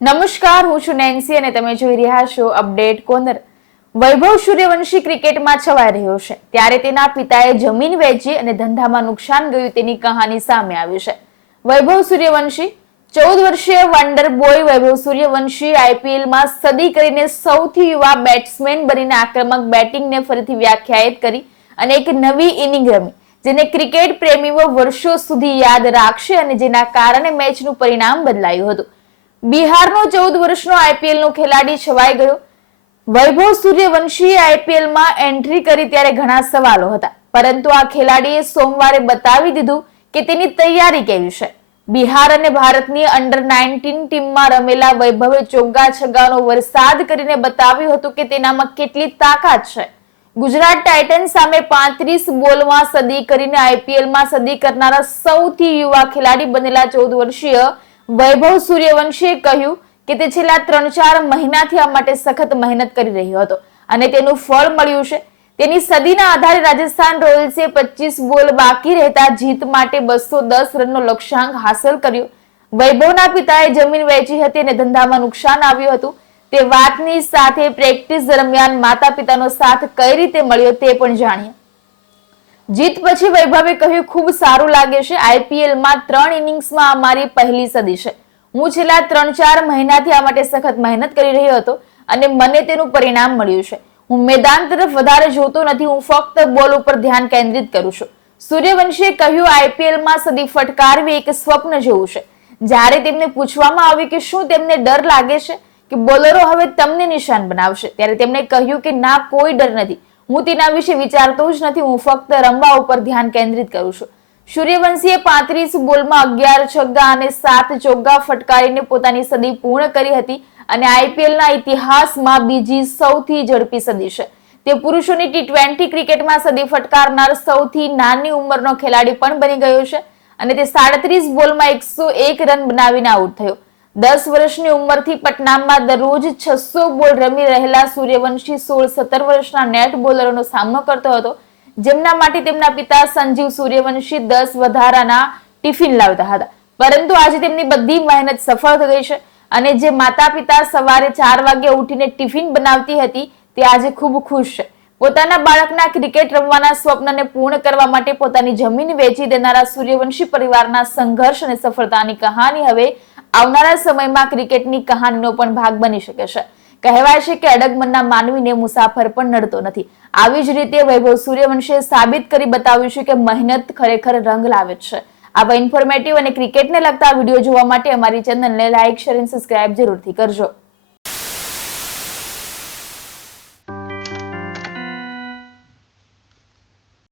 નમસ્કાર, હું છું નેન્સી અને તમે જોઈ રહ્યા છો અપડેટ કોર્નર. વૈભવ સૂર્યવંશી ક્રિકેટમાં છવાઈ રહ્યો છે, ત્યારે તેના પિતાએ જમીન વેચી અને ધંધામાં નુકસાન ગયું તેની કહાની સામે આવી છે. વૈભવ સૂર્યવંશી 14 વર્ષીય વન્ડર બોય વૈભવ સૂર્યવંશી આઈપીએલમાં સદી કરીને સૌથી યુવા બેટ્સમેન બનીને આક્રમક બેટિંગને ફરીથી વ્યાખ્યાયિત કરી અને એક નવી ઇનિંગ રમી, જેને ક્રિકેટ પ્રેમીઓ વર્ષો સુધી યાદ રાખશે અને જેના કારણે મેચનું પરિણામ બદલાયું હતું. બિહારનો 14 વર્ષનો આઈપીએલ નો ખેલાડી છવાઈ ગયો. વૈભવ સૂર્યવંશીએ આઈપીએલમાં એન્ટ્રી કરી ત્યારે ઘણા સવાલો હતા, પરંતુ આ ખેલાડીએ સોમવારે બતાવી દીધું કે તેની તૈયારી કેવી છે. બિહાર અને ભારતની અંડર 19 ટીમમાં રમેલા વૈભવે ચોગ્ગા છગ્ગાનો વરસાદ કરીને બતાવ્યું હતું કે તેનામાં કેટલી તાકાત છે. ગુજરાત ટાઇટન્સ સામે 35 બોલમાં સદી કરીને આઈપીએલમાં સદી કરનારા સૌથી યુવા ખેલાડી બનેલા 14 વર્ષીય વૈભવ સૂર્યવંશીએ કહ્યું કે તે છેલ્લા 3-4 મહિનાથી આ માટે સખત મહેનત કરી રહ્યો હતો અને તેનું ફળ મળ્યું છે. તેની સદીના આધારે રાજસ્થાન રોયલ્સે 25 બોલ બાકી રહેતા જીત માટે 210 રનનો લક્ષ્યાંક હાંસલ કર્યો. વૈભવના પિતાએ જમીન વેચી હતી અને ધંધામાં નુકસાન આવ્યું હતું. તે વાતની સાથે પ્રેક્ટિસ દરમિયાન માતા પિતાનો સાથ કઈ રીતે મળ્યો તે પણ જાણીએ. જીત પછી વૈભવે કહ્યું, ખૂબ સારું લાગે છે. આઈપીએલમાં 3 ઇનિંગ્સમાં અમારી પહેલી સદી છે. હું છેલ્લા 3-4 મહિનાથી આ માટે સખત મહેનત કરી રહ્યો હતો અને મને તેનું પરિણામ મળ્યું છે. હું મેદાન તરફ વધારે જોતો નથી, હું ફક્ત બોલ ઉપર ધ્યાન કેન્દ્રિત કરું છું. સૂર્યવંશીએ કહ્યું, આઈપીએલમાં સદી ફટકારવી એક સ્વપ્ન જેવું છે. જ્યારે તેમને પૂછવામાં આવ્યું કે શું તેમને ડર લાગે છે કે બોલરો હવે તમને નિશાન બનાવશે, ત્યારે તેમણે કહ્યું કે ના, કોઈ ડર નથી. હું તેના વિશે વિચારતો જ નથી, હું ફક્ત રમવા ઉપર ધ્યાન કેન્દ્રિત કરું છું. સૂર્યવંશીએ 35 બોલમાં 11 છગ્ગા અને 7 ચોગ્ગા ફટકારીને પોતાની સદી પૂર્ણ કરી હતી અને આઈપીએલના ઇતિહાસમાં બીજી સૌથી ઝડપી સદી છે. તે પુરુષોની T20 ક્રિકેટમાં સદી ફટકારનાર સૌથી નાની ઉંમરનો ખેલાડી પણ બની ગયો છે અને તે 37 બોલમાં 101 રન બનાવીને આઉટ થયો. 10 વર્ષની ઉંમરથી પટનામાં દરરોજ 600 બોલ રમી રહેલા સૂર્યવંશી 16-17 વર્ષના નેટ બોલરોનો સામનો કરતો હતો, જેમના માટે તેમના પિતા સંજીવ સૂર્યવંશી 10 વધારાના ટિફિન લાવતા હતા. પરંતુ આજે તેમની બધી મહેનત સફળ થઈ ગઈ છે અને જે માતા પિતા સવારે 4 વાગે ઉઠીને ટિફિન બનાવતી હતી તે આજે ખૂબ ખુશ છે. પોતાના બાળકના ક્રિકેટ રમવાના સ્વપ્નને પૂર્ણ કરવા માટે પોતાની જમીન વેચી દેનારા સૂર્યવંશી પરિવારના સંઘર્ષ અને સફળતાની કહાની હવે આવનારા સમયમાં ક્રિકેટની કહાનીનો પણ ભાગ બની શકે છે. કહેવાય છે કે અડગ મનના માનવીને મુસાફર પણ નડતો નથી. આવી જ રીતે વૈભવ સૂર્યવંશીએ સાબિત કરી બતાવ્યું છે કે મહેનત ખરેખર રંગ લાવે છે. આવા ઇન્ફોર્મેટિવ અને ક્રિકેટને લગતા વિડીયો જોવા માટે અમારી ચેનલને લાઇક, શેર અને સબસ્ક્રાઇબ જરૂરથી કરજો.